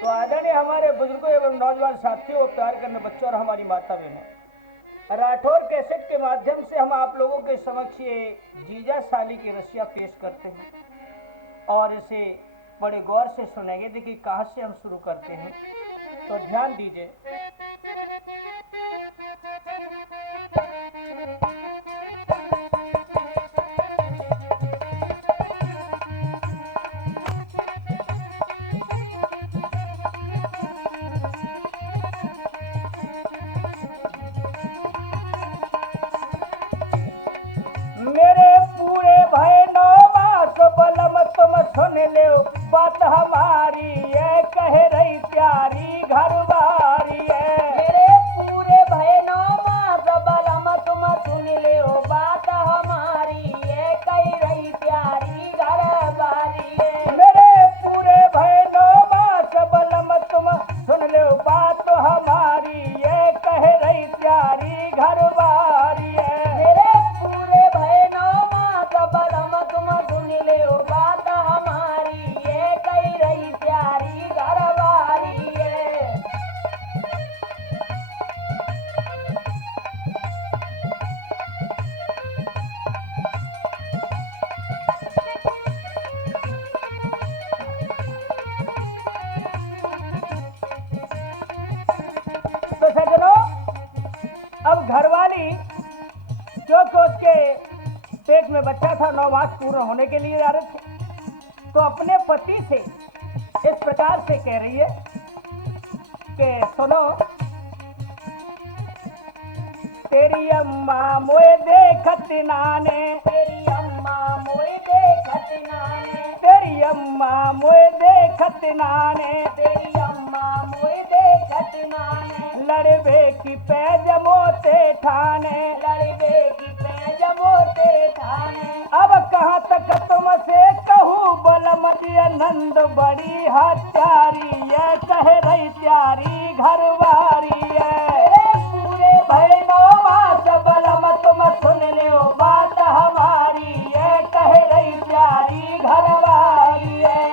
तो आदरणीय हमारे बुजुर्गों एवं नौजवान साथियों, प्यार करने बच्चों और हमारी माता बहनों, राठौर कैसेट के माध्यम से हम आप लोगों के समक्ष ये जीजा साली की रसिया पेश करते हैं और इसे बड़े गौर से सुनेंगे। देखिए कहाँ से हम शुरू करते हैं, तो ध्यान दीजिए। मेरे पूरे भैनो बास बलम तुम सुन ले बात हमारी, ये कह रही प्यारी घरवारी है। मेरे पूरे बहनो मास बलम तुम सुन ले बात हमारी, ये कही रही प्यारी घरवारी है। मेरे पूरे भैनो बास बलम तुम सुन ले बात हमारी, ये कह रही प्यारी घरवारी है। मेरे पूरे बहनो मास बलम तुम सुन ले बात हमारी, ये कही रही प्यारी घरवारी है। तो सज्जनों, अब घरवाली क्योंकि उसके पेट में बच्चा था, 9 मास पूर्ण होने के लिए जा रहे थे, तो अपने पति से इस प्रकार से कह रही है कि सुनो, तेरी अम्मा मोए देखत नाने, तेरी अम्मा मोए देखत नाने, तेरी अम्मा मोए देखत नाने, तेरी अम्मा मोए देखत नाने, लड़बे की पैजमोते ठाने, लड़बे की पैज मोते थाने। अब कहाँ तक तुमसे कहूँ बलम दिया नंद बड़ी हत्यारी, ये कह रही प्यारी घरवारी है। पूरे बहनों मास बलम तुम सुन ले बात हमारी, ये कह रही प्यारी घरवारी है।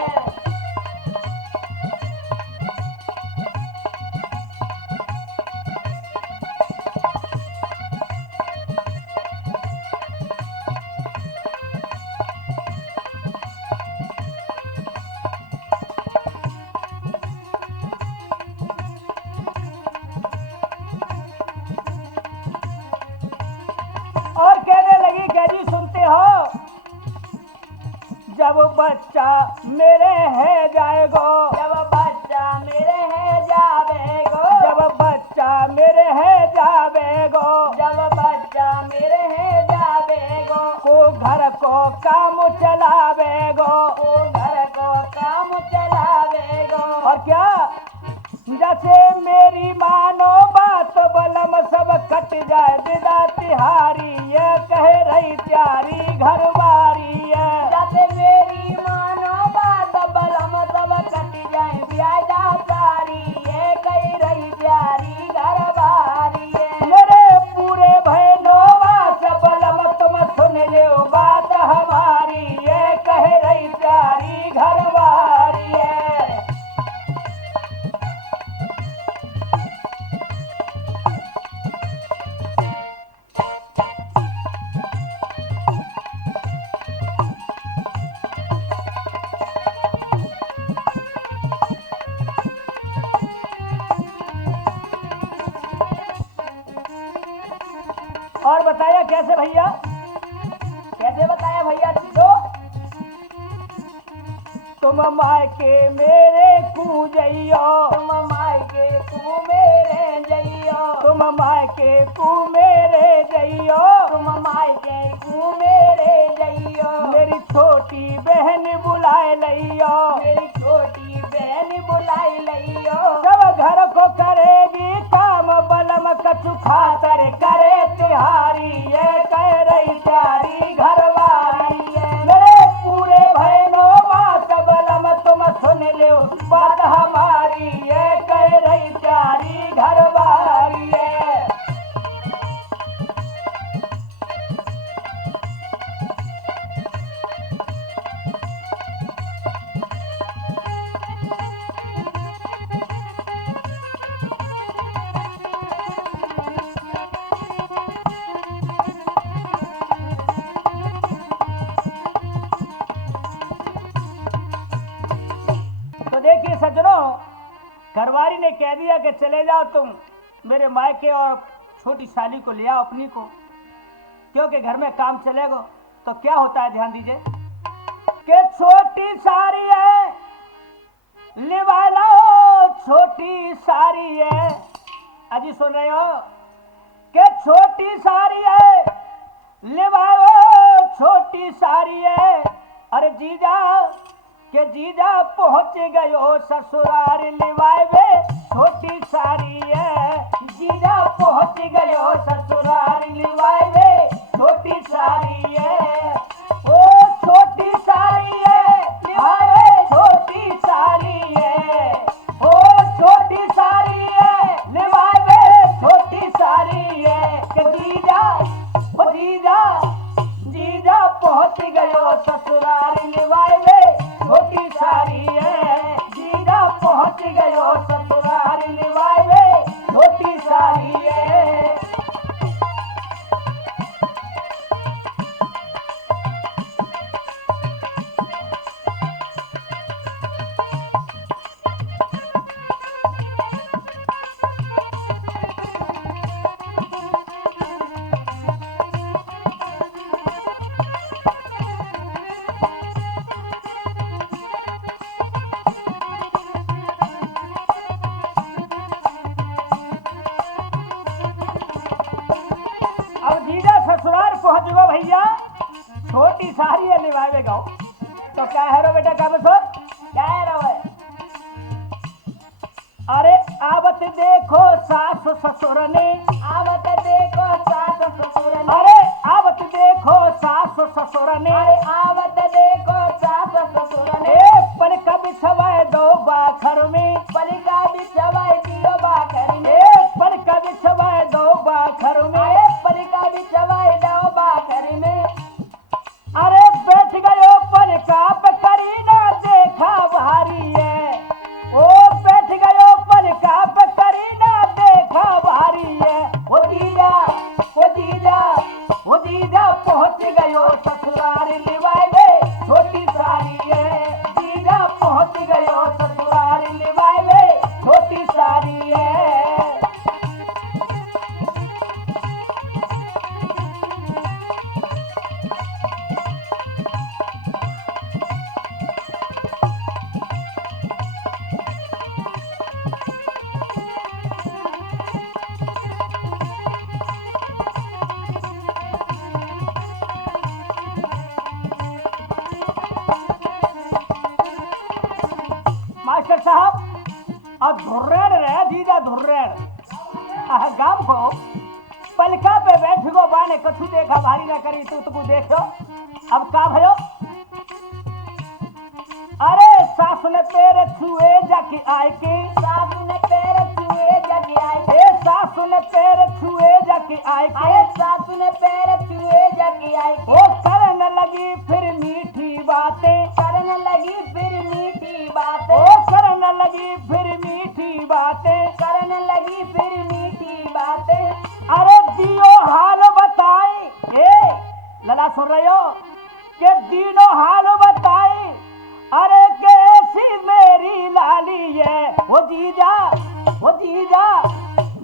और कहने लगी कि जी सुनते हो, जब बच्चा मेरे है जाएगो, जब बच्चा मेरे है जावेगो, जब बच्चा मेरे है जावेगो, जब बच्चा मेरे है जावेगो, को घर को काम चलावेगो। वो घर को काम चलावेगो। और क्या, जैसे मेरी मानो बात बलम सब कट जाए विदा तिहारी, ये कह रही प्यारी घरवारी है। जाते मेरी मानो बात बलम सब कट जाए ब्याजा प्यारी, ये कही रही प्यारी घरवारी है। मेरे पूरे बहनों बात बलम तुम सुन ले बात हमारी, ये कह रही प्यारी घरवारी है। और बताया कैसे भैया, कैसे बताया भैया तुझको? तुम मायके मेरे कूजइयो, तुम मायके तू मेरे जइयो, तुम मायके तू मेरे जइयो, तुम मायके तू मेरे जइयो, मेरी छोटी बहन बुलाए लइयो, मेरी छोटी बहन बुलाई लइयो। सब घर को करेगी काम बलम कछु खातर करे तिहारी, ये कह रही प्यारी घरवारी है। मेरे पूरे बहनों बात बलम तुम सुन लो बात हमारी, ये कह रही प्यारी घरवारी है। देखिए सज्जनों, घरवारी ने कह दिया कि चले जाओ तुम मेरे मायके और छोटी साली को ले आओ अपनी को, क्योंकि घर में काम चलेगा। तो क्या होता है, ध्यान दीजिए कि छोटी सारी है लिवा लो, छोटी सारी है। अजी सुन रहे हो कि छोटी सारी है लिवाओ, छोटी सारी है। अरे जीजा के जीजा पहुंच गयो ससुराल लिवावे, छोटी सारी है। जीजा पहुंच गयो ससुराल लिवावे, छोटी सारी है। ओ छोटी सारी है लिवावे, छोटी सारी है। ओ छोटी सारी है लिवावे, छोटी सारी है। के जीजा ओ जीजा जीजा पहुंच गयो ससुराल लिवावे, छोटी सारी है। जीजा पहुंच गयो ससुराल लिवावे, छोटी सारी है। अब जीजा ससुराल पहुंच गो भैया, छोटी सारी है निभावे गाओ। तो क्या है रो बेटा, क्या बसो क्या है रो है? अरे आवत देखो सास ससुर ने, आवत देखो सास ससुर ने, अरे आवत देखो सास ससुर ने। अरे आवत देखो सास ससुर ने। ए पर कब छवाए दो बाखर में, पलिका बिछवाई दियो बाखर में। ए पर कब छवाए दो बाखर में। अरे पलिका बिछवाई दो बाखर में। अरे बैठ गयो पर काप करी ना देखा भारी है। ओ बैठ गयो पर काप करी ना देखा भारी है। ओ जीजा ओ जीजा ओ जीजा पहुंच गयो ससुराल लिवावे, छोटी सारी है। जीजा पहुंच गयो ससुराल लिवावे, छोटी सारी है। मास्टर साहब और धुर्रेण रहे जीजा धुर्रेण गांव को पलका पे बैठ गो बाने कछु देखा भारी ना करी तू तुको देखो। अब का भयो, अरे सास ने पैर छुए जाके आए के, सास ने पैर छुए जाके आए के। ए सास ने पैर छुए जाके आए के। अरे सास ने पैर छुए जाके आए के। ओ करने लगी फिर मीठी बातें, करने लगी फिर मीठी ओ बातें। करने लगी फिर मीठी बातें। करने लगी फिर मीठी बातें। अरे दियो हाल बताई, ए लला सुन रहे हो कि दिनो हाल बताई। अरे कैसी मेरी लाली है। वो जीजा वो जीजा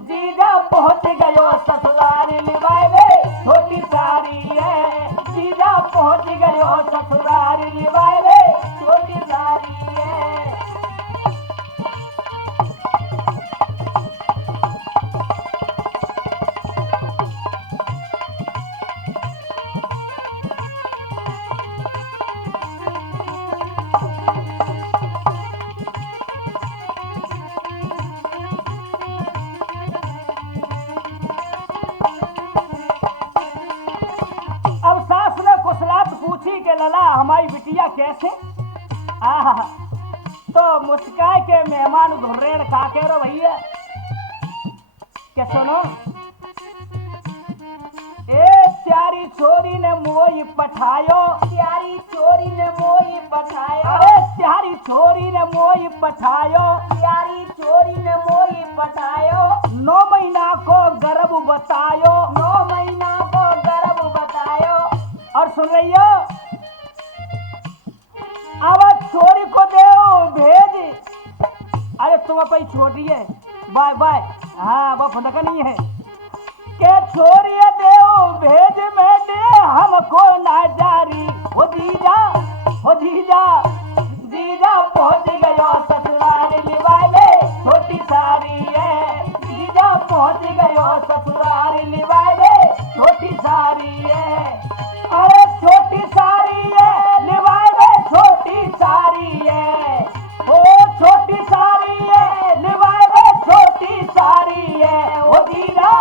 जीजा पहुंच गयो ससुराल लिवावे, छोटी सारी है। जीजा पहुंच गयो ससुराल लिवावे, छोटी सारी है। अब सास ने कुशलात पूछी कि लला हमारी बिटिया कैसे। आहा तो मुस्काए के मेहमान धुर्रेण खा के रो भैया क्या सुनो। ए प्यारी छोरी ने मोई पठायो, प्यारी छोरी ने मोई पठायो। अरे प्यारी छोरी ने मोई पठायो। प्यारी छोरी ने मोई पठायो। 9 महीना को गर्भ बतायो। 9 महीना को गर्भ बतायो। और सुन रही हो अब छोरी को दे भेज तुम अपन छोड़िए बाय बाय। हाँ वो फंदका नहीं है के छोड़िए देव भेज में दे हमको ना जारी। हो जीजा हो जीजा जीजा पहुंच गयो ससुराल लिवाले छोटी सारी है। जीजा पहुंच गयो ससुराल लिवाले छोटी सारी है। अरे छोटी सारी है लिवाले छोटी सारी है। ओ छोटी सारी है लिवाले छोटी सारी है। ओ जीजा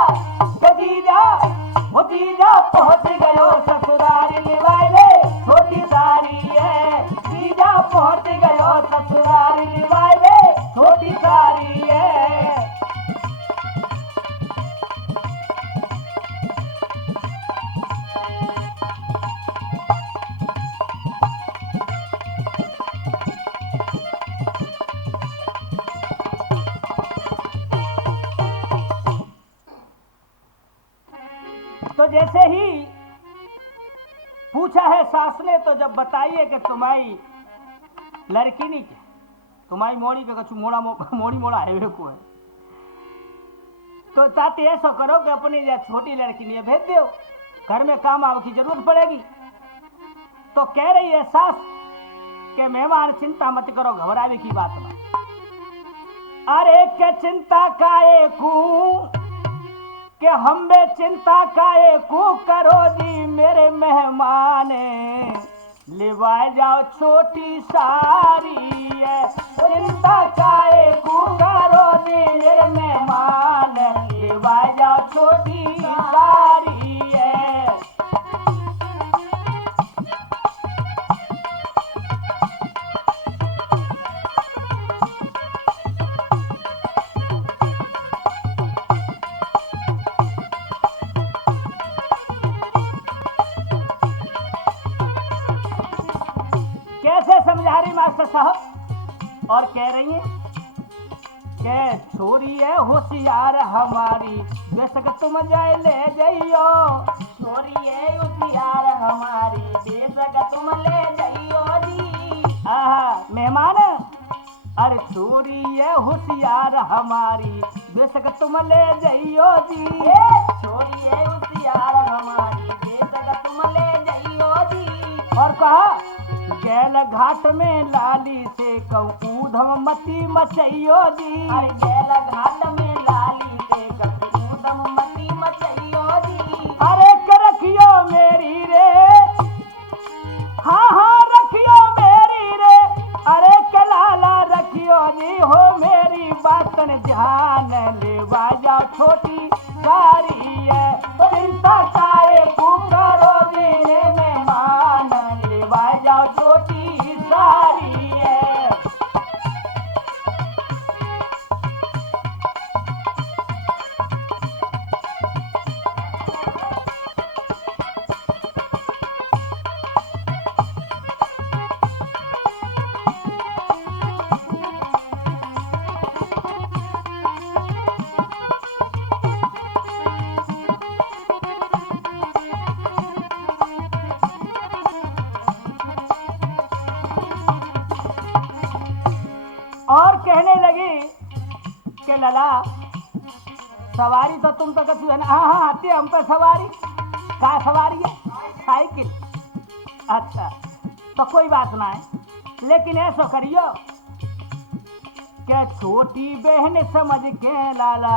भतीजा पहुंच गयो ससुराल लिवाले छोटी सारी है। जीजा पहुंच गयो ससुराल लिवाले छोटी सारी है। तो जैसे ही पूछा है सास ने तो जब बताइए कि तुम्हारी लड़की नहीं क्या तुम्हारी मोड़ी के कछु मोड़ी मोड़ा है को है तो ताते ऐसा करो कि अपनी या छोटी लड़की लिए भेज दो घर में काम आव की जरूरत पड़ेगी। तो कह रही है सास के मेहमान चिंता मत करो घबराने की बात ना। अरे क्या चिंता काए को कि हम में चिंता काए को करो जी मेरे मेहमान लिवाए जाओ छोटी सारी है। चिंता काए को करो जी मेरे मेहमान लिवाए जाओ छोटी सारी है। कैसे समझा रही मास्टर साहब और कह रही है कि छोरी है होशियार हमारी बेशक तुम जाए ले जाइयो। छोरी है होशियार हमारी बेशक तुम ले जाइयो जी। मेहमान अरे छोरी है होशियार हमारी बेशक तुम ले जाइयो जी। छोरी है होशियार हमारी बेशक तुम ले जाइयो जी। और कहा गैल घाट में लाली से कहूँ धम मती मचैयो जी। गैल घाट में लाली से कहूँ धम मती मचैयो जी। अरे रखियो मेरी रे हाँ रखियो मेरी रे। अरे लाला रखियो जी हो मेरी बातन ध्यान लेवा जाओ छोटी सारी है। चिंता काए करो जी मेहमान लेवा जाओ छोटी सारी है। और कहने लगी कि लला सवारी तो तुम तो कछु है ना। हाँ आती है हम पे सवारी का सवारी है साइकिल। अच्छा तो कोई बात ना है लेकिन ऐसा करियो क्या छोटी बहन समझ के लाला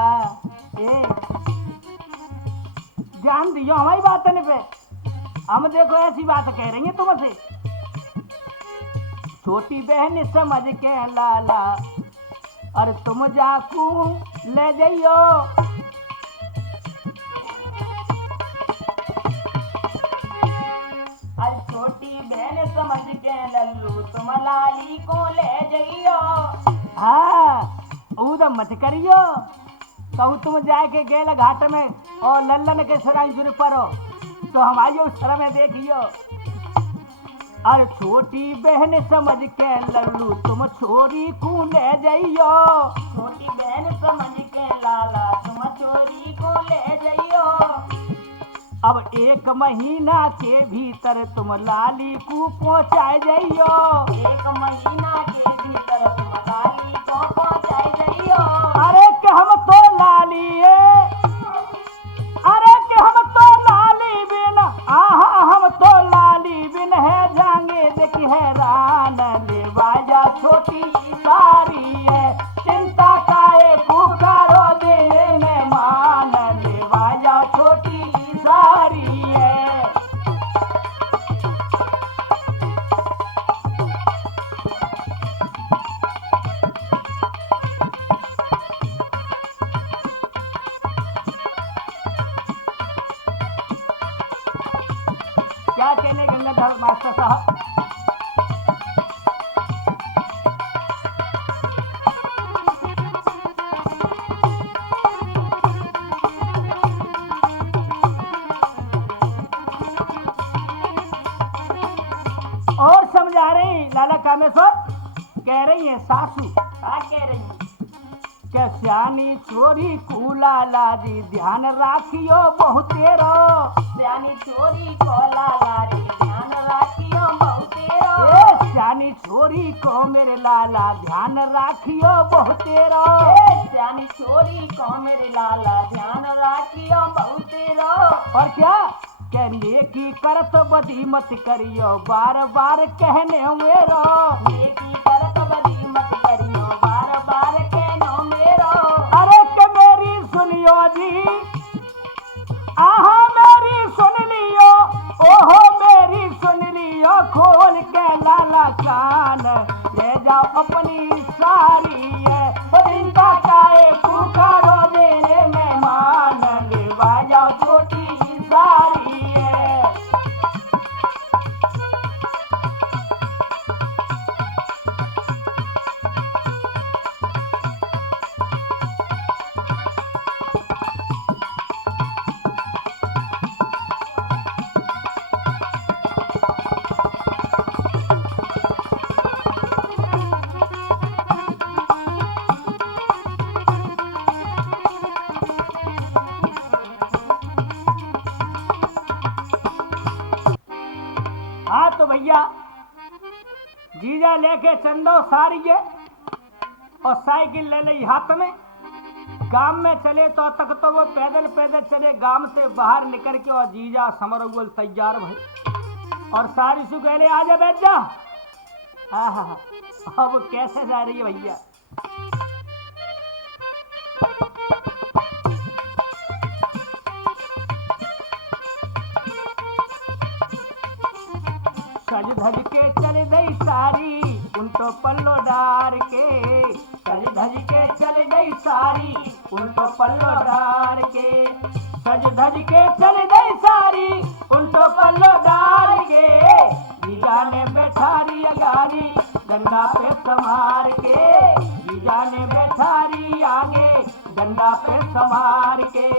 ध्यान दियो हमारी बात पे। हम देखो ऐसी बात कह रही है तुमसे छोटी बहन समझ के लाला और तुम जाकू ले जाइयो। छोटी बहन समझ के लल्लू तुम लाली को ले जाइयो। हाँ उदम मत करियो कहूँ तुम जाके गेल घाट में और लल्लन के सराय जुड़ पड़ो तो हम आइयो सर में देखियो। अरे छोटी बहन समझ के लल्लू तुम छोरी को ले जाइयो। छोटी बहन समझ के लाला तुम छोरी को ले जाइयो। अब 1 महीना के भीतर तुम लाली को पहुँचाए जाइयो। 1 महीना के भीतर तुम लाली को पहुँचाए जाइयो। इधर मास्टर साहब। और समझा रही लाला कामेश्वर, कह रही है सासू क्या कह रही है? के श्यानी चोरी कूला लादी ध्यान राखियो बहुतेरो। श्यानी चोरी को लाला रे ध्यान राखियो बहुतेरो। ए श्यानी छोरी को मेरे लाला ध्यान राखियो बहुतेरो। श्यानी चोरी को मेरे लाला ध्यान राखियो बहुतेरो। और क्या कहने की करत बदी मत करियो बार बार कहने मेरो। नेकी करत बदी मत करियो बार बार कहनो मेरो। अरे के मेरी सुनियो जी, आहा मेरी सुन लियो, ओहो मेरी सुन लियो, खोल के लाला कान ले जाओ अपनी सारी है। जिनका काए पुकारो मेरे मेहमान, लेवा जाओ छोटी सारी है। हाँ तो भैया जीजा लेके चंदो सारी है और साइकिल ले ली हाथ में। गांव में चले तो तक तो वो पैदल पैदल चले, गांव से बाहर निकल के और जीजा समरगुल तैयार भाई। और सारी सु कहले आजा बैठ जा। हाँ, अब कैसे जा रही है भैया? सज धज के चल गई सारी उल्टो पल्लो डार के। सज धज के चल गई सारी उल्टो पल्लो डार के। सज धज के चल गई सारी उल्टो पल्लो डार के। जीजा ने बैठारी अगारी डंडा पे संभार के। जीजा ने बैठारी आगे डंडा पे संभार के।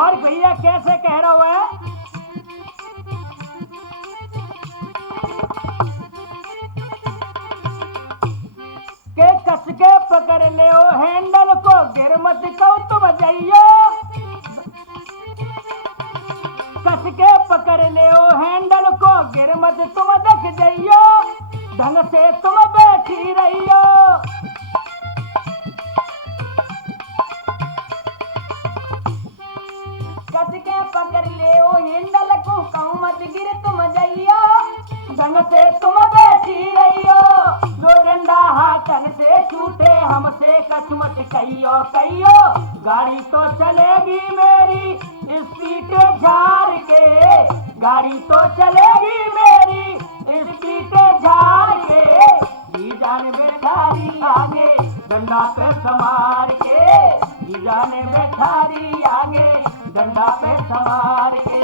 और भैया कैसे कह रहा है? के कस के पकड़ ले ओ हैंडल को, गिर मत को तुम जाइयो। कस के पकड़ ले ओ हैंडल को, गिर मत तुम देख जाइयो। ढंग से तुम बैठी रहियो। कस के पकड़ ले ओ हिंडल को, कहूँ मत गिर तुम जाइयो। ढंग से तुम बैठी रहियो। जो डंडा हाथन से छूटे हमसे कसमत कहियो कहियो। गाड़ी तो चलेगी मेरी स्पीड झाड़ के। गाड़ी तो चलेगी मेरी स्पीड झाड़ के। जीजा ने बैठारी आगे डंडा पे संभार के। जीजा ने बैठारी आगे डंडा पे संभार के।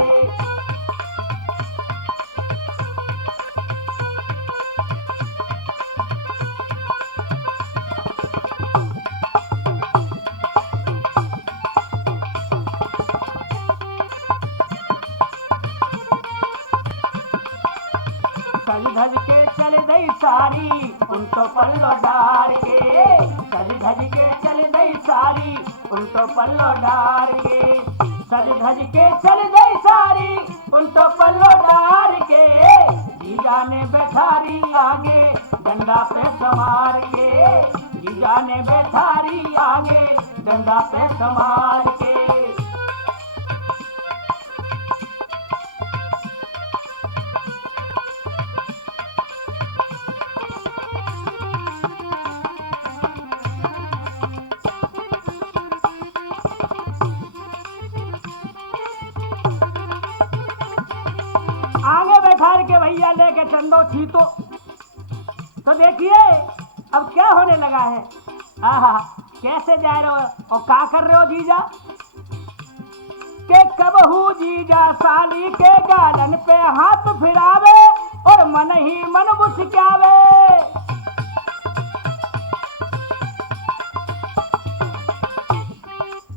सज धज के चल गई सारी उल्टो पल्लो डार के। सज धज के चल गई सारी उल्टो पल्लो डार के। सज धज के चल गई सारी उल्टो पल्लो डार के। जीजा ने बैठारी आगे डंडा पे संभार के। जीजा ने बैठारी आगे डंडा पे संभार के। आगे बैठार के भैया लेके दो चीतो। तो देखिए अब क्या होने लगा है। आहा, कैसे जा रहे हो और क्या कर रहे हो जीजा? के कबहू जीजा साली के गालन पे हाथ फिरावे और मन ही मन मुस्कावे।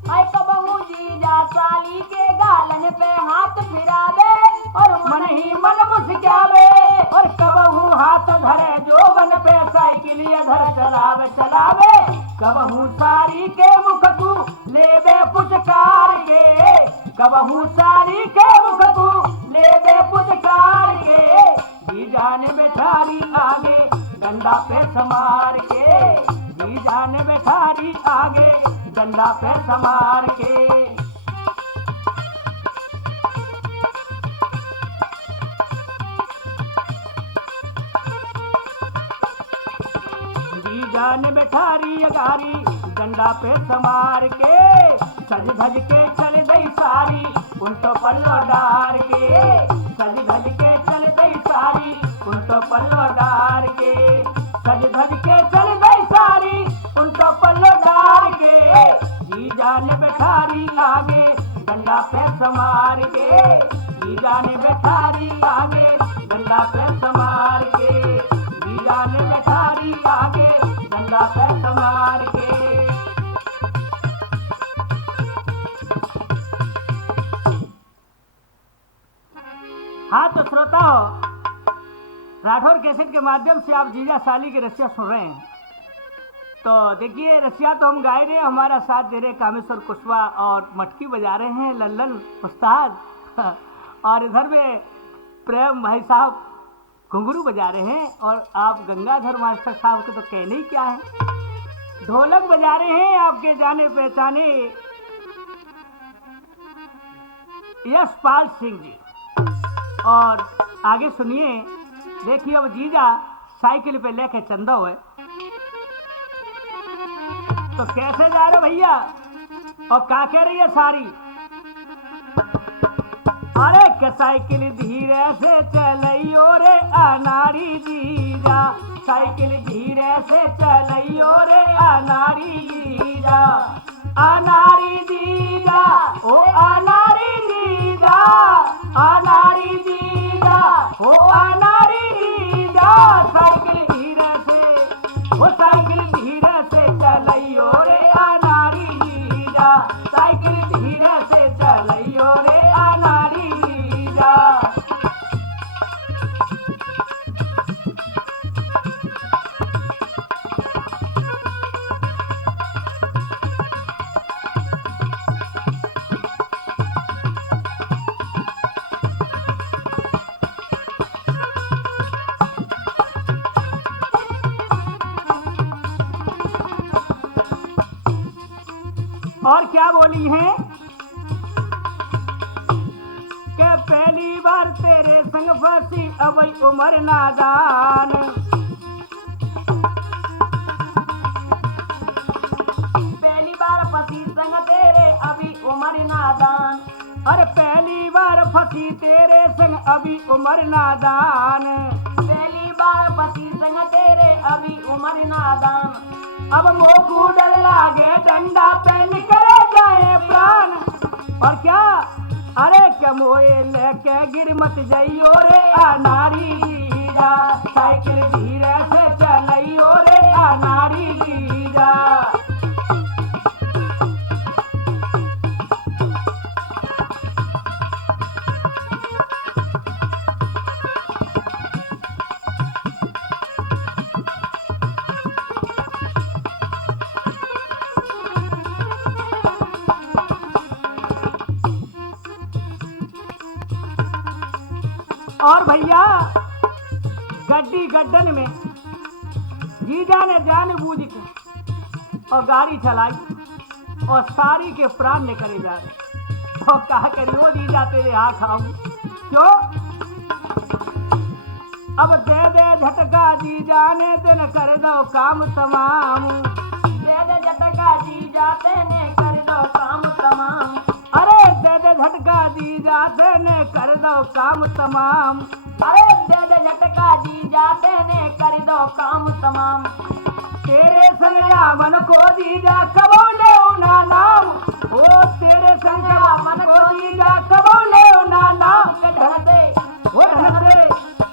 आय कबहू जीजा साली के गालन पे हाथ फिरावे और मन ही मन मुस्कावे और कबहू हाथ धरे जोबन पे साइकिल धर चलावे चलावे। कबहू सारी के मुख तू लेवे पुचकार के, कबहू सारी के मुख तू लेवे पुचकार के। जीजा ने बेचारी आगे डंडा पे समार के, जीजा ने बेचारी आगे डंडा पे समार के। जान बेठारी अगारी डंडा पे समार के, सज धज के चल गई सारी उल्टो पल्लो डार के, सज धज के चल गई सारी उल्टो पल्लो डार के, सज धज के चल गई सारी उल्टो पल्लो डार के। जी जान बेठारी आगे डंडा पे समार के, जी जान बेठारी आगे डंडा पे समार के, जी जान बेठारी आगे डंडा पे समार के। हाँ तो श्रोताओ, राठौर कैसेट के माध्यम से आप जीजा साली की रसिया सुन रहे हैं। तो देखिए रसिया तो हम गाए रहे, हमारा साथ दे रहे कामेश्वर कुशवाहा और मटकी बजा रहे हैं लल्लन उस्ताद, और इधर में प्रेम भाई साहब घुंघरू बजा रहे हैं, और आप गंगाधर मास्टर साहब के तो कहने ही क्या है, ढोलक बजा रहे हैं आपके जाने पहचाने यशपाल सिंह जी। और आगे सुनिए, देखिए अब जीजा साइकिल पे लेके चंदा हुए तो कैसे जा रहे भैया और क्या कह रही है सारी। अरे के साइकिल धीरे से चलियो रे अनारी जीजा, साइकिल धीरे से चलियो रे अनारी जीजा, अनारी जीजा ओ अनारी जीजा, अनारी जीजा ओ अनारी जीजा। साइकिल धीरे से वो साइकिल धीरे से चलियो रे अनारी जीजा, साइकिल धीरे से चलियो रे अनारी जीजा। और क्या बोली है कि पहली बार तेरे संग फंसी अबई उम्र नादान, पहली बार फंसी संग तेरे अभी उम्र नादान, अरे पहली बार फंसी तेरे संग अभी उम्र नादान, पहली बार फंसी संग तेरे अभी उम्र नादान। अब मोकू डर लागे डंडा पे निकले जाए प्राण। और क्या अरे के मोए लेके गिर मत जाइयो रे अनारी जीजा, साइकिल धीरे से चलियो रे अनारी जीजा। और भैया गड्डी गड्डन में जीजा ने जानबूझ के और गाड़ी चलाई और सारी के प्राण निकले जा रहे। और कहा करियो जीजा तेरे हाथ खाऊं क्यों। अब दे दे झटका जीजा ने तेने कर दो काम तमाम, दे दे झटका जीजा तेने कर दो काम तमाम। अरे दे दे झटका जीजा तेने कर दो काम तमाम। अरे दे दे झटका जीजा देने कर दो काम तमाम। तेरे संगया मन को जीजा कबो ले ना नाम, ओ तेरे संगया मन को जीजा कबो ले ना नाम।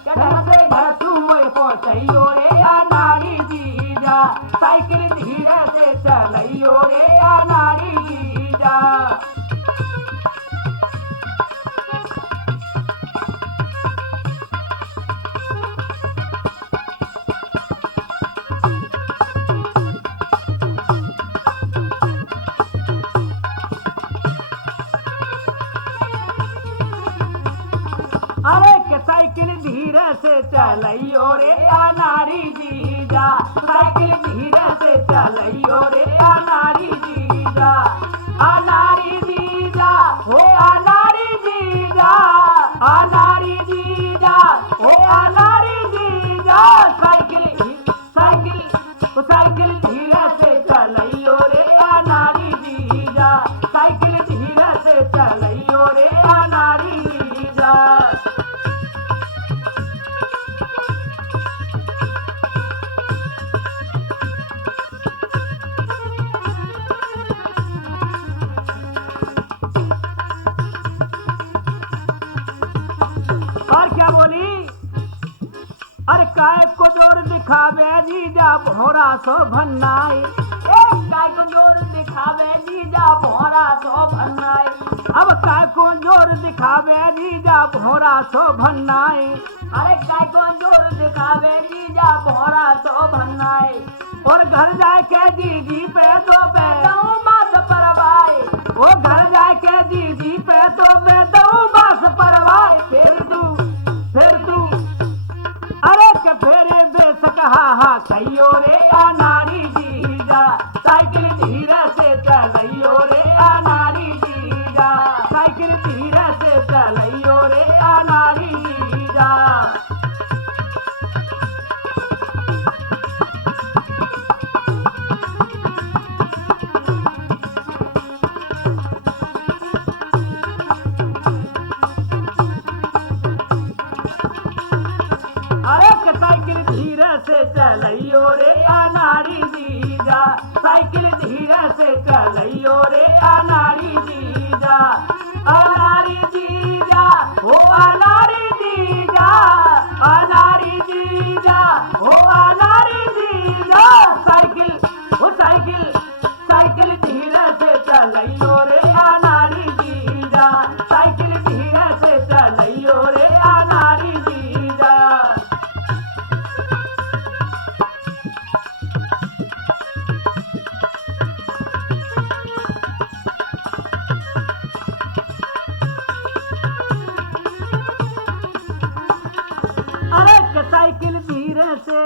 ढंग से घर तुम पहुंचइयो रे आ नारी जीजा, साइकिल धीरे से चलइयो रे आ नारी जीजा। अरे के साइकिल धीरे से चलइयो रे आ नारी जीजा, साइकिल धीरे से चलइयो रे आ नारी जीजा। आ नारी जीजा हो आ नारी जीजा, आ नारी जीजा हो आ नारी जीजा। साइकिल धीरे से चलइयो रे आ नारी जीजा, साइकिल धीरे से चलइयो रे आ नारी जीजा। और क्या बोली? अरे काय को जोर दिखावे जीजा भोरा सो भन्नाई, काय को जोर दिखावे जीजा भोरा सो भन्नाई। अब काय को जोर दिखावे जीजा भोरा सो भन्नाई। अरे काय को जोर दिखावे जीजा भोरा सो भन्नाई। और घर जाके दीदी पे दो पे दऊ बास परवाई। वो घर जाके दीदी पे दो पे दऊ बास परवाई। फिर तू अरे के फेरे बेसक हा कहियो रे आ नारी जीजा, साइकिल धीरे से चलइयो रे आ नारी जीजा, साइकिल धीरे से चलइयो रे आ नारी जीजा। अरे के साइकिल धीरे से चलइयो रे आ नारी जीजा, साइकिल धीरे से चलइयो रे आ नारी जीजा। आ नारी जीजा हो आ नारी जीजा, आ नारी जीजा हो आ नारी जीजा। साइकिल धीरे से चलइयो रे आ नारी जीजा, साइकिल धीरे से चलइयो रे आ नारी जीजा। अरे के साइकिल धीरे से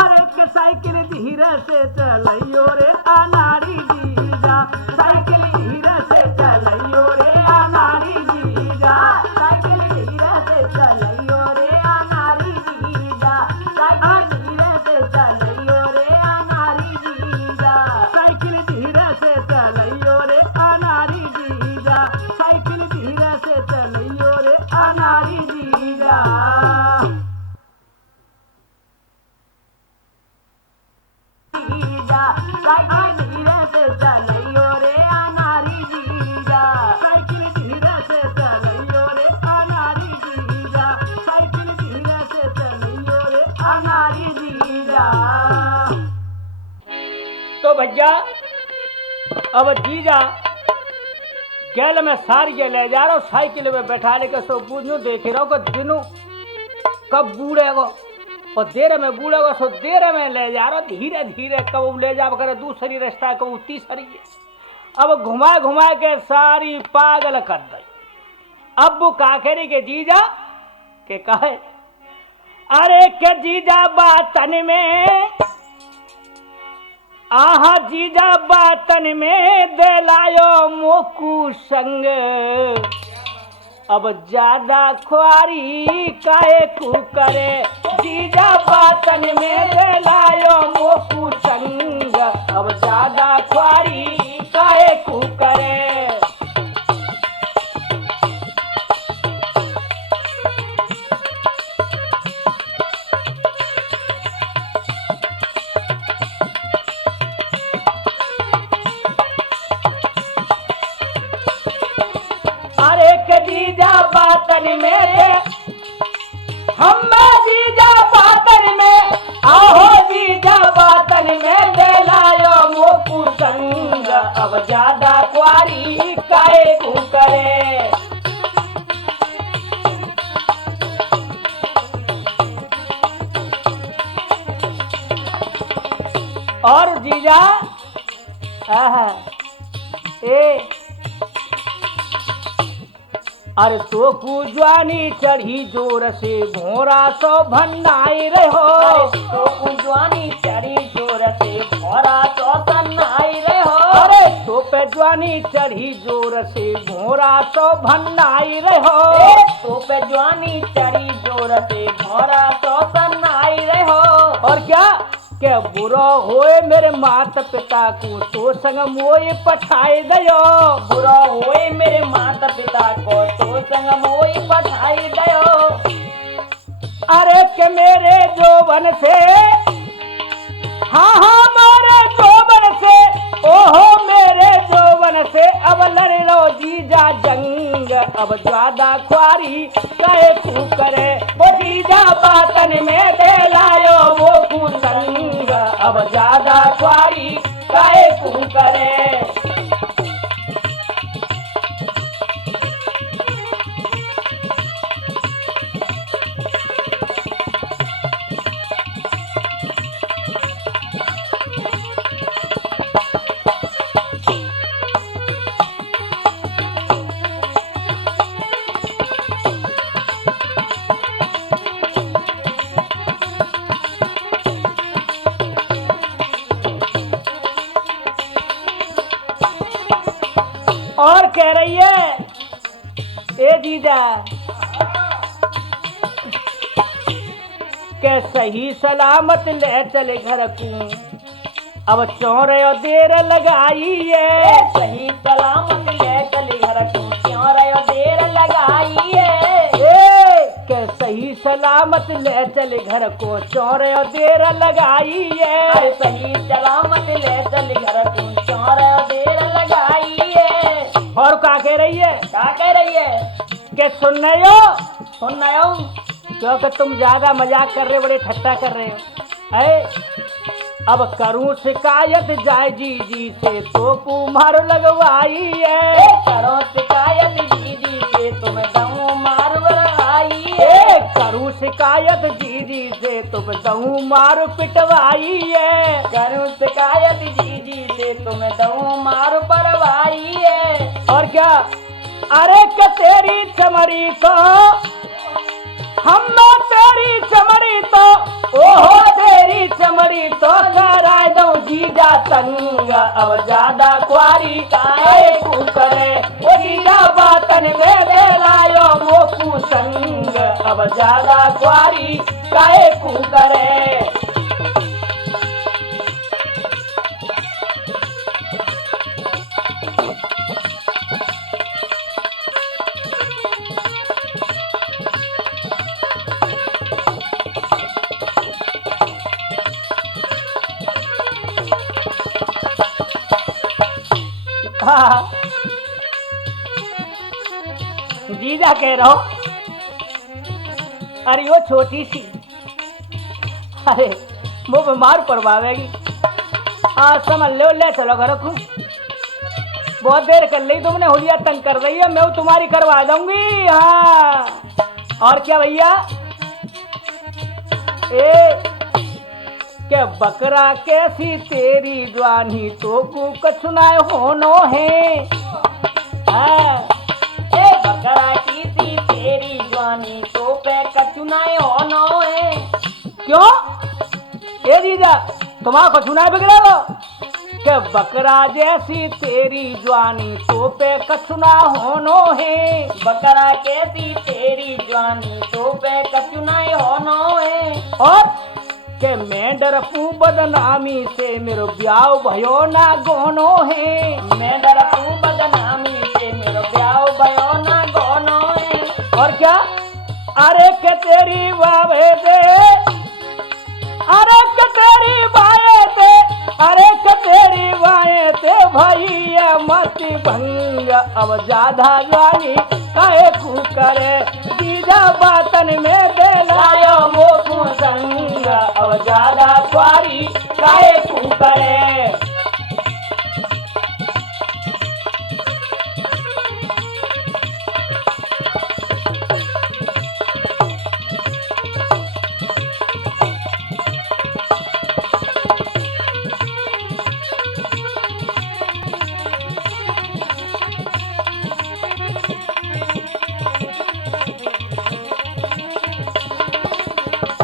अरे के साइकिल धीरे से चलइयो रे आ नारी जीजा, साइकिल धीरे से चलइयो रे आ नारी जीजा, साइकिल धीरे से चलइयो रे आ नारी जीजा, साइकिल धीरे से चलइयो रे आ नारी जीजा, साइकिल धीरे से चलइयो रे आ नारी जीजा, साइकिल धीरे से चलइयो रे आ नारी जीजा। साइकिल धीरे से चलइयो रे आ नारी जीजा, साइकिल धीरे से चलइयो रे आ नारी जीजा, साइकिल धीरे से चलइयो रे आ नारी जीजा। तो भैया अब जीजा गैल में सारी के ले जा रहा हूँ, साइकिल में बैठा लेकर सो बुझू देख रहा हूँ कि दिनों कब बूढ़ेगा और देर में बूढ़ेगा, सो देर में ले जा रहा हूँ धीरे धीरे। कब ले जा करे दूसरी रास्ता है, कब तीसरी है। अब घुमा के सारी पागल कर दी। अब वो काकरी के जीजा के कहे अरे के जीजा बातन में आहा जीजा बातन में दिलायो मोकू संग। अब ज्यादा ख्वारी काहे कू करे जीजा बातन में दिलायो मोकू संग। अब ज्यादा ख्वारी काहे कू करे। बातन में दे हम जीजा बातन में आहो जीजा बातन में दे लायो मोकू संग अब ज्यादा कुआरी काहे को करे। और जीजा ए अरे तो कुजवानी चढ़ी जोर से भोरा सो भन्नाई रहो। तो कुजवानी चढ़ी जोर से भोरा सो भन्नाई रहो। अरे तो पे जवानी चढ़ी जोर से भोरा सो भन्नाई रहो। तो पे जवानी चढ़ी जोर से भोरा सो भन्नाई रहो। और क्या के बुरा होए मेरे माता पिता को तो संग मोए पठाए दयो। बुरा होए मेरे माता पिता को तो संग मोए पठाए दयो। अरे के मेरे जोवन से हाँ मेरे जोवन से ओहो मेरे जोवन से अब लड़ लो जीजा जंग अब ज्यादा ख्वारी कहे तू करे वो जीजा बातन में दे लायो वो कुसंग अब ज्यादा ख्वारी कहे तू करे। और कह रही है ए जीजा के सही सलामत ले चले घर को अब चौरे और देर लगाई है। सही सलामत ले चले घर को चौरे और देर लगाई है। के सही सलामत ले चले घर को चौरे और देर लगाई है। सही सलामत ले चले घर को चौरे और देर लगाई है। और क्या कह रही है क्या कह रही है के सुन रहे हो क्योंकि तुम ज्यादा मजाक कर रहे हो बड़े ठट्टा कर रहे हो। अब करूं शिकायत जाय जी से तो कुमार लगवाई है। करो शिकायत जी से तुम दऊ मार आई है। करूं शिकायत जी से तुम दऊ मार पिटवाई है। करूं शिकायत जी से तुम दऊ मार परवाई है। और क्या अरे के तेरी चमड़ी तो हम तेरी चमड़ी तो ओहो तेरी चमड़ी तो कराए दो जीजा तंग अब ज्यादा कुआरी काहे को करे वो जीजा बातन में दे लायो वो कुसंग अब ज्यादा कुआरी काहे को करे। जीजा कह रहा हूं अरे वो छोटी सी अरे वो बीमार पड़वावेगी। हाँ समझ लो ले चलो घर को बहुत देर कर ली तुमने हुलिया तंग कर रही है मैं तुम्हारी करवा दूंगी। हाँ और क्या भैया के बकरा कैसी तेरी जवानी तो कछुनाए होनो है। बकरा की सी तेरी जवानी तो पे कछुनाए होनो है। क्यों ए जीजा तुम्हारा कछुनाए बिगड़ा लो के बकरा जैसी तेरी जवानी तो पे कछुना होनो है। बकरा कैसी तेरी जवानी तो पे कछुनाए होनो है। और के मैं डरपू बदनामी से मेरो ब्याह भयो ना गोनो है। मैं डरपू बदनामी से मेरो ब्याह भयो ना गोनो है। और क्या अरे के तेरी वावे दे अरे के तेरी बाए दे अरे के तेरी बाए दे भैया मति भंग अब ज्यादा ज्वानी काहे कू करे जीजा बातन में दे लायो मोकू संग अब ज्यादा स्वारी काहे कू करे।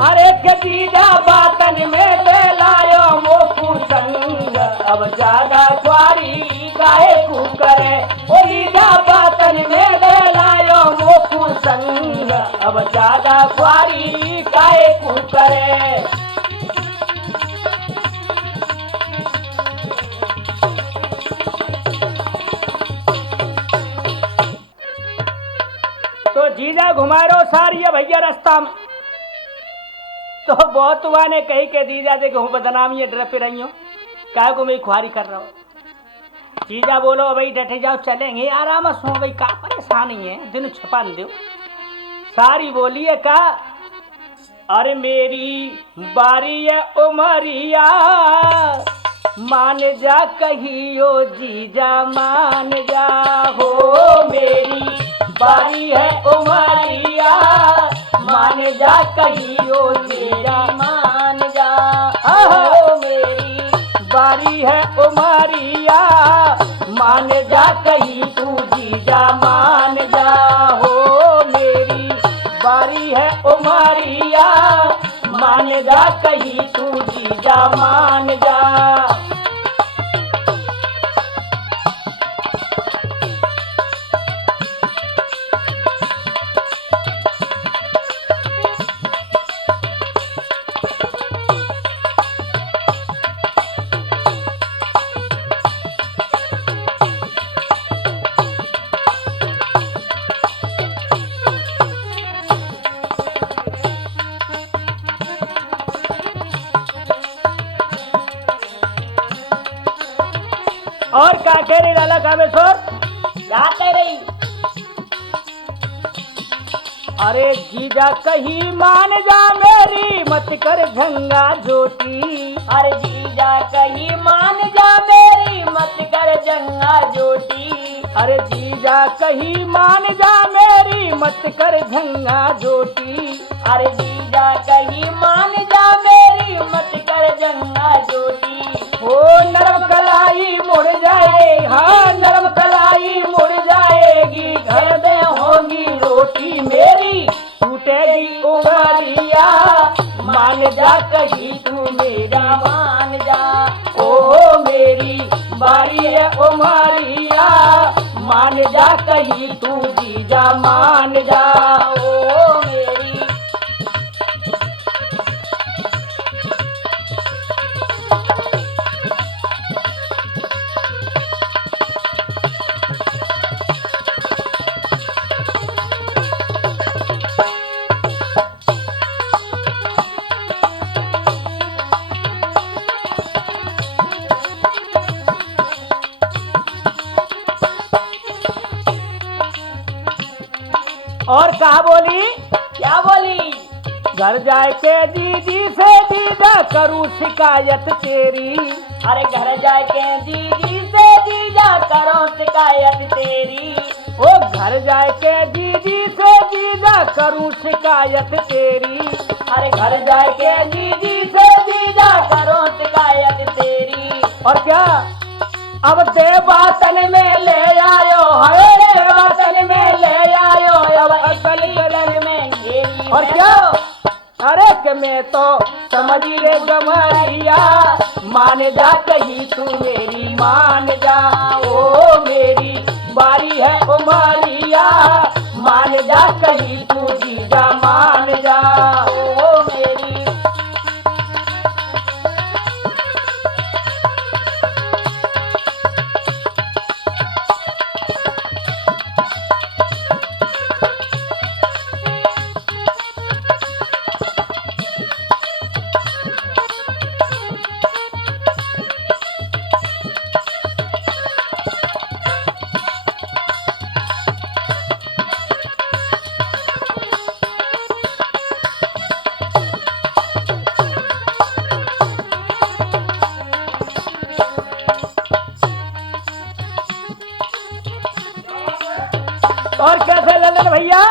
अरे के जीजा बातन में दे लायो मोकू संग अब ज्यादा स्वारी काहे कू करे ओ जीजा बातन में दे लायो मोकू संग अब ज्यादा स्वारी काहे कू करे। तो जीजा घुमारो सारी है भैया रास्ता में। तो बहुत हुआ ने कही के जीजा देखे हूँ बदनामी डर पे रही हूँ काय को मैं खुआरी कर रहा हूँ। जीजा बोलो भाई डटे जाओ चलेंगे आराम से भाई का परेशानी है दिन छुपा न दो। सारी बोलिए का अरे मेरी बारी है उमरिया मान जा कहियो जीजा मान जा हो मेरी बारी है उमरिया मान जा कहियो जीजा मान जा हो मेरी बारी है उमरिया मान जा कही तू जीजा मान जा हो मेरी बारी है उमरिया मान जा कही तू जीजा मान जा। और क्या कह रही लाला कामेश्वर क्या कह रही। अरे जीजा कही मान जा मेरी मत कर झंगा जोटी अरे जीजा कही मान जा मेरी मत कर जंगा जोटी अरे जीजा कही मान जा मेरी मत कर झंगा जोटी अरे जीजा कही मान जा मेरी मत कर जंगा जोटी ओ नरम कलाई मुड़ जाए हाँ नरम कलाई मुड़ जाएगी घर दे होगी रोटी मेरी टूटेगी उमरिया मान जा कही तू मेरा मान जा ओ मेरी बारी है उमरिया मान जा कही तू जीजा मान जा ओ मेरी और कहा बोली क्या बोली घर जाए के दीदी से दीदा करूँ शिकायत तेरी अरे घर जाके दीदी से जीजा करो शिकायत तेरी ओ घर जाए के दीदी से दीदा करूँ शिकायत तेरी अरे घर जाके दीदी से जीजा करो शिकायत तेरी। और क्या अब देवातन में ले आयो है देवातन में ले आयो अब अकल गलन में घेरी और क्या अरे के मैं तो समझ ले गमरिया मान जा कही तू मेरी मान जा ओ मेरी बारी है उमरिया मान जा कही तू जीजा मान जा ओ मेरी और कैसे ललन भैया,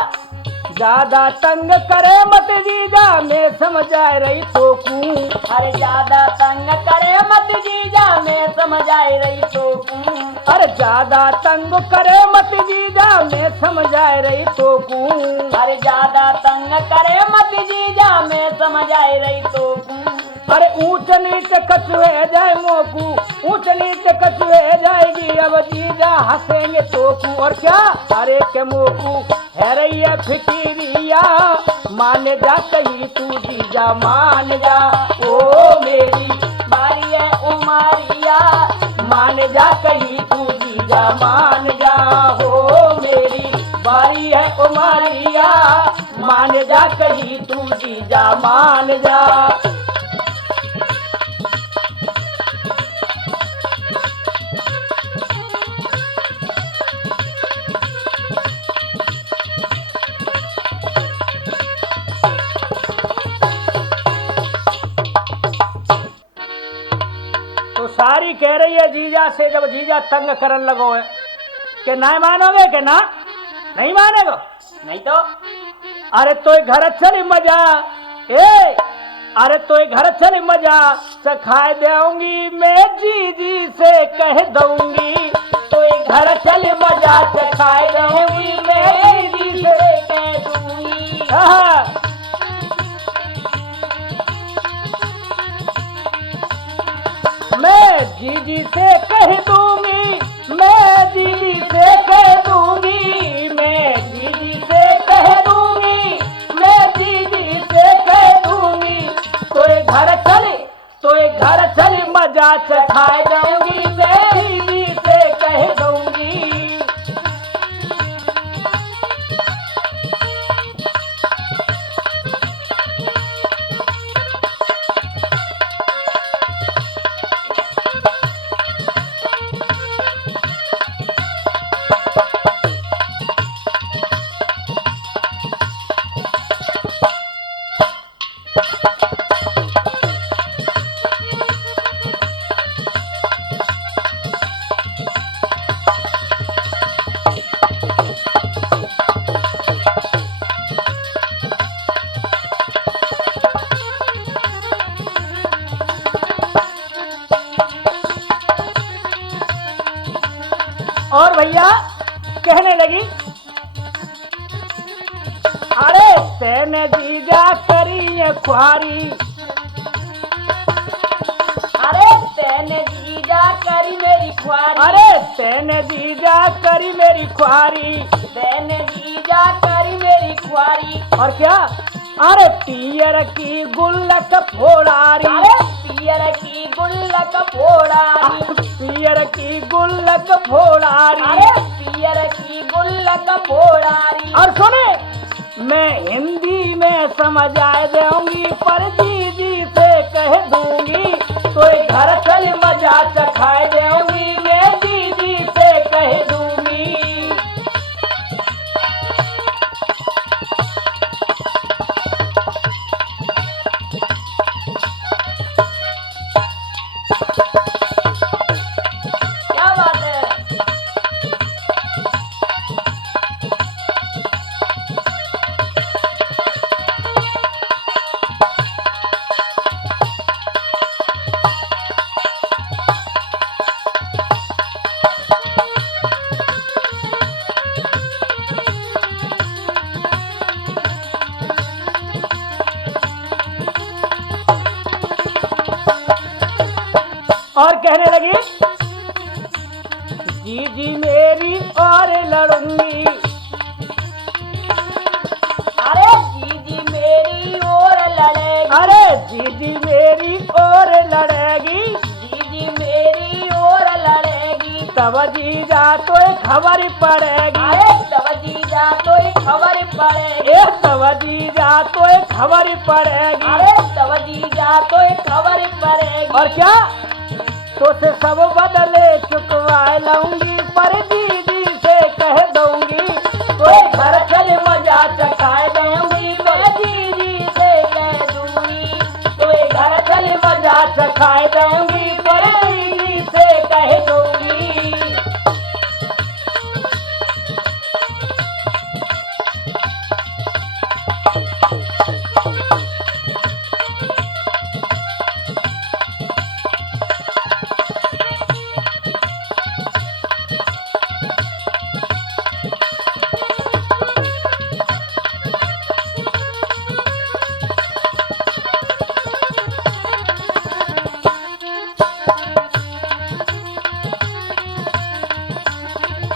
ज्यादा तंग करे मत जीजा मैं समझा रही तो कूं। अरे ज्यादा तंग करे मत जीजा मैं समझाई रही तो कूं। अरे ज्यादा तंग करे मत जीजा मैं समझा रही तो कूं। अरे ज्यादा तंग करे मत जीजा मैं समझाई रही तो कूं। अरे ऊंच नीच कछुए जाए मोकू, ऊंच नीच कछुए जाएगी अब जीजा हंसेंगे तो कूं। और क्या, अरे के मोकू है रही है फिकिरिया, मान जा कहीं तू जीजा मान जा। ओ मेरी बारी है उमारिया, मान जा कहीं तू जीजा मान जा। हो मेरी बारी है उमारिया, मान जा कहीं तू जीजा मान जा। तो सारी कह रही है जीजा से, जब जीजा तंग करन लगो है कि ना मानोगे कि ना नहीं मानेगो, नहीं तो अरे तो घर चली मजा, ए अरे तो घर चली मजा चखाए दूंगी मैं जीजी से कह दूंगी। तो घर चली मजा चखाए दूंगी मैं जीजी से कह दूंगी। हाँ। मैं जीजी से कह दूंगी, मैं जीजी से कह दूंगी, मैं जीजी से कह दूंगी, मैं जीजी से कह दूंगी। तो घर चली मजा चखाए दूंगी मैं जीजी से कह दूंगी। और भैया कहने लगी, अरे तेने जीजा करी है खुआरी, अरे तेने जीजा करी मेरी खुआरी, अरे तेने जीजा करी मेरी खुआरी, तेने जीजा करी मेरी खुआरी। और क्या, अरे पियर की गुल्लक फोड़ारी, अरे पियर की गुल्लक फोड़ारी, पियर की गुल्लक फोड़ारी। अरे पियर की गुल्लक फोड़ारी। और सुने, मैं हिंदी में समझा दूंगी पर जीजी से कह दूंगी। तो घर चल मजा चखाए दूंगी मैं जीजी से कह दूंगी। क्या बात है। और कहने लगी, जीजी मेरी और लड़ूंगी, अरे जीजी मेरी और लड़ेगी, अरे जीजी मेरी और लड़ेगी, जीजी मेरी और लड़ेगी। तब जीजा तो खबर पड़ेगी, अरे तब जीजा तो खबर पड़ेगी, ए तब जीजा तो खबर पड़ेगी। अरे तब जीजा तो खबर पड़ेगी। और क्या, तो से सब बदले चुकवा लाऊंगी पर दीदी से कह दूंगी। तो घर चल मजा चखाए दूंगी मैं दीदी से कह दूंगी। तो घर चल मजा चखाए दूंगी पर दीदी से कह दूंगी।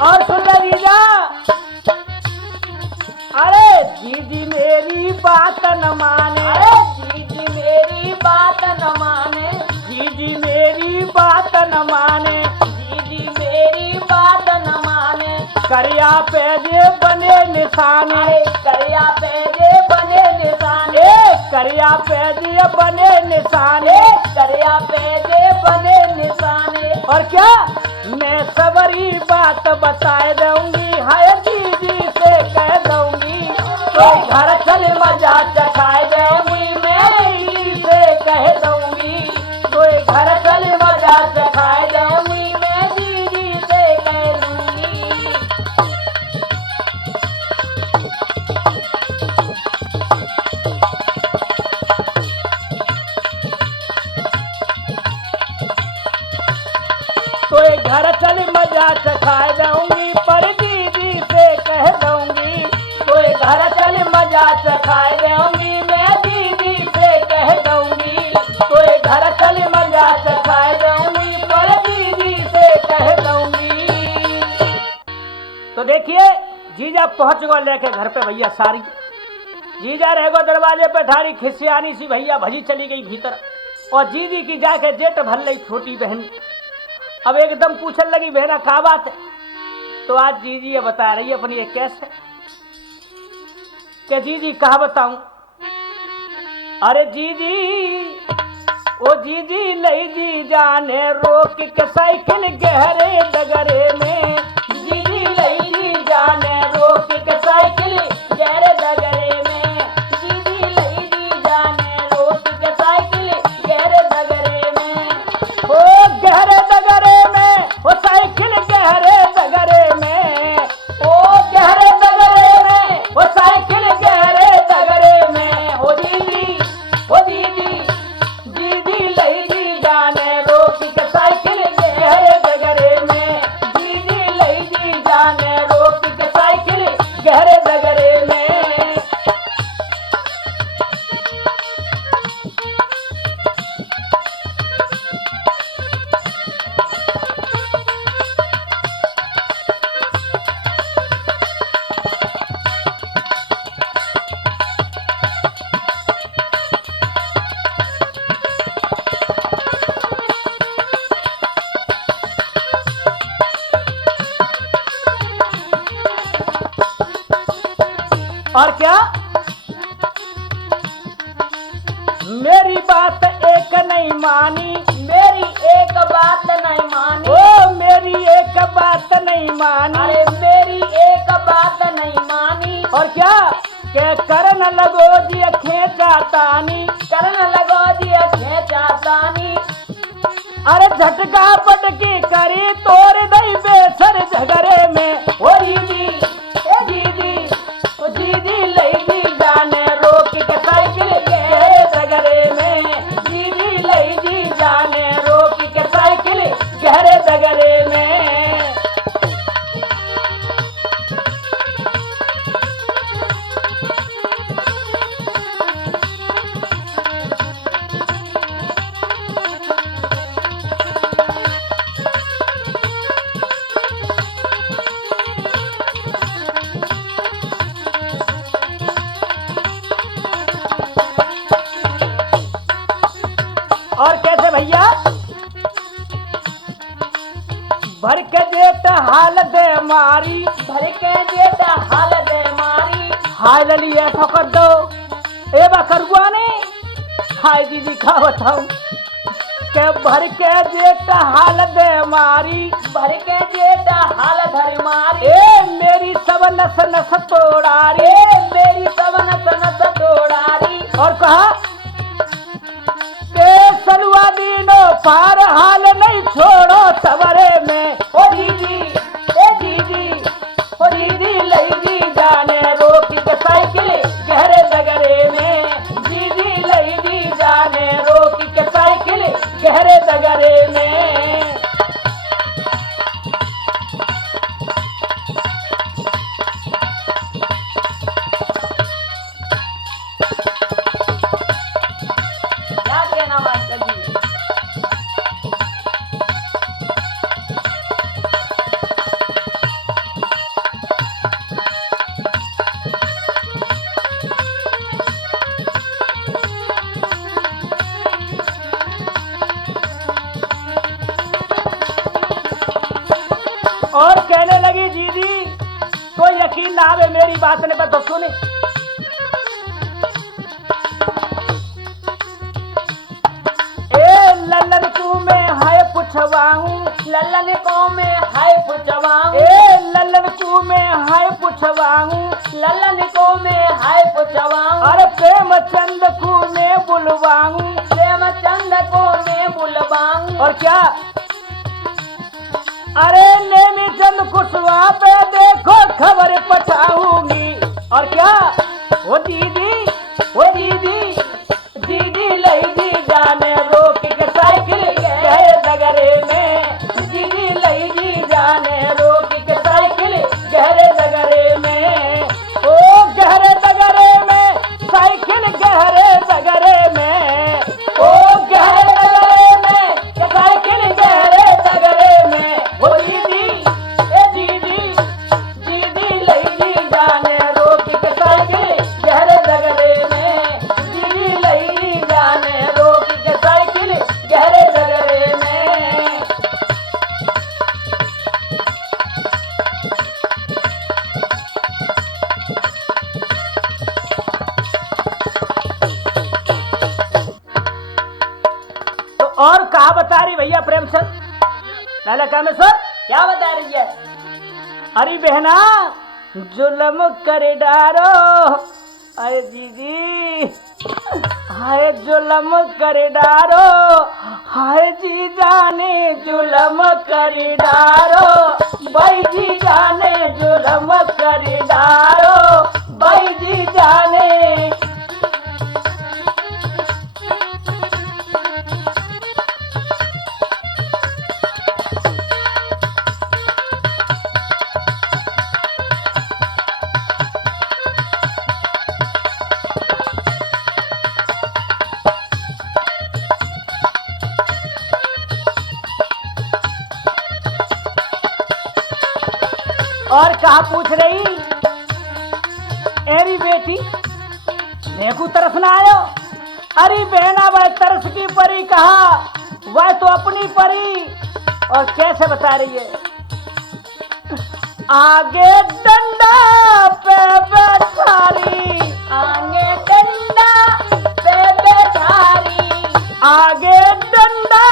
और सुन ले जीजा, अरे जीजी मेरी बात न माने, अरे जीजी मेरी बात न माने, जीजी मेरी बात न माने, जीजी मेरी बात न माने, करिया पे जे बने निशाने, अरे करिया पेजे बने निशाने, ए करिया पे जे बने निशाने। करिया पेजे बने निशाने। और क्या मैं सबरी बात बताए दूंगी, हाय दीदी से कह दूंगी, तो घर चल मजा चखाए दूंगी, मैं दीदी से कह दूंगी, तो घर चल मजा चखाए दूंगी, मैं दीदी से कह दूंगी। तो घर चल मजा चखाए दूंगी, पर दीदी से कह दूंगी, तो घर चल मजा चखाए दूंगी, मैं दीदी से कह दूंगी, तो घर चल मजा चखाए दूंगी, पर दीदी से कह दूंगी। तो देखिए जीजा पहुंच गो लेके घर पे भैया सारी, जीजा रह गो दरवाजे पे ठाड़ी, खिसियानी सी भैया भजी चली गई भीतर, और जीजी की जाके जेठ भर ली छोटी बहन। अब एकदम पूछने लगी बहना क्या बात है, तो आज जीजी ये बता रही है अपनी एक कैसे कि जीजी कहा बताऊं, अरे जीजी ओ जीजी लई जी जाने रोक के साइकिल गहरे डगरे में, जीजी लई जी जाने रोक के साइकिल गहरे डगरे में, जीजी लई दी जाने रोक के साइकिल गहरे डगरे में, ओ गहरे डगरे में, ओ साइकिल गहरे डगरे में, ओ गहरे डगरे में, ओ साइकिल गहरे डगरे में, ओ दीदी, ओ दीदी, दीदी लई दी जाने रोक के साइकिल गहरे डगरे में, दीदी लई दी जाने रोक के साइकिल गहरे डगरे में। और क्या मेरी बात एक नहीं मानी, मेरी एक बात नहीं मानी, ओ मेरी एक बात नहीं मानी, अरे मेरी एक बात नहीं मानी, और क्या के करन लगो जी खेचा तानी, करन लगो दिया खेचातानी, अरे झटका पटकी करी तोड़ दई बेसर झगरे में, ओ दीदी ए दीदी, ओ दीदी लई दी जाने रोक के साइकिल गहरे डगरे में, दीदी लई दी जाने रोक के साइकिल गहरे डगरे में। और कैसे भैया भर के जेठ हाल दे मारी, भर के जेता हाल दे मारी, हाय ललिया ठोकर दो ए बकरुआ ने, हाय दीदी का बताऊं के भर के जेठ हाल दे मारी, भर के जेता हाल धर मारी, ए मेरी सब नस नस तोड़ारी, ए मेरी सबन सनस तोड़ारी, और कहा के सलवा दीनो पार हाल नहीं छोड़ो सवरे में, ओ दीदी ए दीदी, ओ दीदी लई दी जाने रोक के साइकिल गहरे डगरे में, दीदी लई दी जाने रोक के साइकिल गहरे डगरे में। क्या कहना मास्टर जी। और कहने लगी दीदी तो यकीन ना आवे मेरी बात ने पर तो सुने। ए लल्लन को में हाय पुछवाऊं, लल्लन को में हाय पुछवाऊं, ए लल्लन को में हाय पुछवाऊं, लल्लन को में हाय पुछवाऊं, अरे प्रेम चंद को में बुलवाऊं। प्रेम चंद को में बुलवाऊं। और क्या अरे नेमी चंद कुशवा पे देखो खबर पठाऊंगी। और क्या वो दीदी दीदी लई जी जाने रोक के साइकिल गए दगरे में, दीदी लई जी जाने रोक के साइकिल गहरे दगरे में, ओ गहरे दगरे में साइकिल गहरे दगरे में, ओ गहरे दगरे में साइकिल गहरे दगरे में। ओ दीदी ए दीदी लई जी जाने रोक के साइकिल गहरे दगरे में, दीदी लई जी जाने रोक के साइकिल गहरे दगरे में। तो और कहा बता रही भैया प्रेमचंद लाला कामेश्वर क्या बता रही है? अरे बहना जुल्म कर डारो, अरे दीदी हाय जुल्म कर डारो, हाय जी जाने जुल्म कर डारो, भाई जी जाने जुल्म कर डारो, भाई जी जाने। और कहा पूछ रही एरी बेटी देखू तरस ना आयो। अरे बहना वह तरस की परी कहा, वह तो अपनी परी। और कैसे बता रही है? आगे डंडा पे बैठारी, आगे डंडा पे बैठारी, आगे डंडा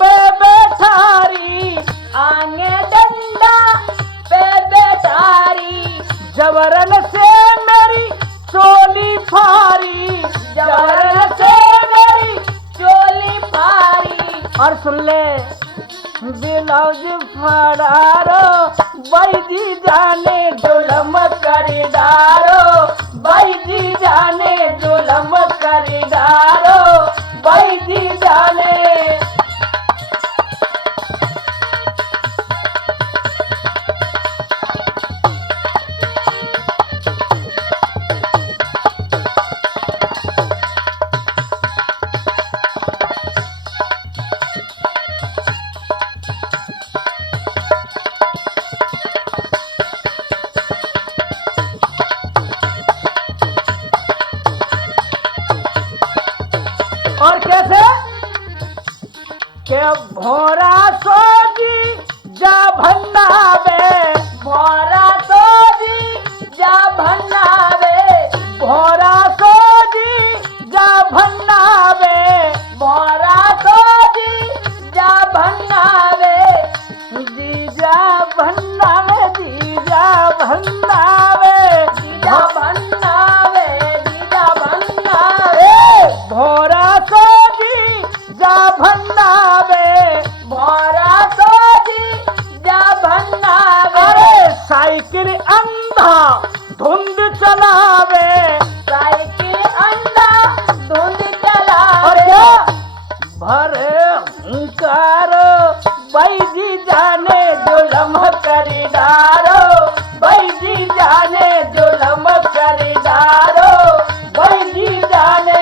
पे बैठारी, आगे डंडा पे बैठारी, जबरन से मेरी चोली फारी, जबरन से मेरी चोली फारी। और सुन ले ब्लाउज फड़ारो, भाई जी जाने जुलम कर डारो, भाई जी जाने जुलम कर डारो, भाई जी जाने। और कैसे के भोरा सोजी जा भंडावे, भोरा सोजी जा भंडावे, भोरा सोजी जा भंडावे, भोरा सोजी जा भंडावे, जीजा भंडावे, जीजा भंडावे, जीजा भंडावे, जीजा भंडावे, भोरा सोजी जा भंडावे, भोरा सोजी जा भंडावे। अरे साइकिल अंधा धुंध चलावे, साइकिल अंधा धुंध और चलावे। क्या भरे हंकार भाई जी जाने जुलम कर डारो, भाई जी जाने जुलम कर डारो, भाई जी जाने।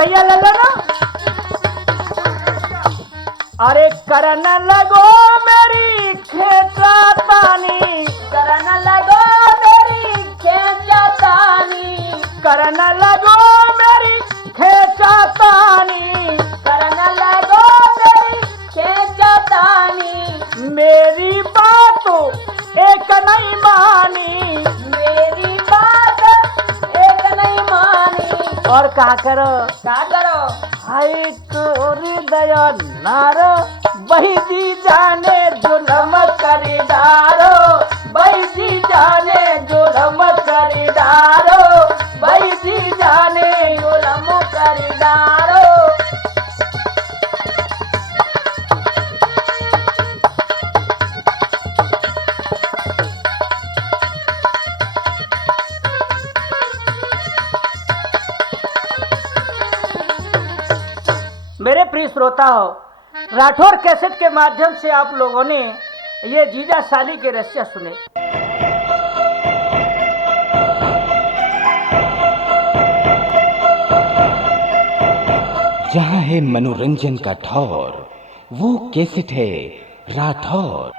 भैया ले लो ना। अरे करन लगो मेरी खेचा तानी, करन लगो मेरी खेचातानी, करन लगो मेरी खेचा तानी, करन लगो मेरी खेचातानी, मेरी बात एक नहीं मानी, मेरी बात एक नहीं मानी। और कहा करो क्या करो? हाय तोरी दया नारो बही जी जाने जुलम करी डारो, बही जी जाने जुलम करी डारो, बही जी जाने जुलम करी डारो। मेरे प्रिय श्रोता हो, राठौर कैसेट के माध्यम से आप लोगों ने ये जीजा साली के रहस्य सुने। जहाँ है मनोरंजन का ठौर, वो कैसेट है राठौर।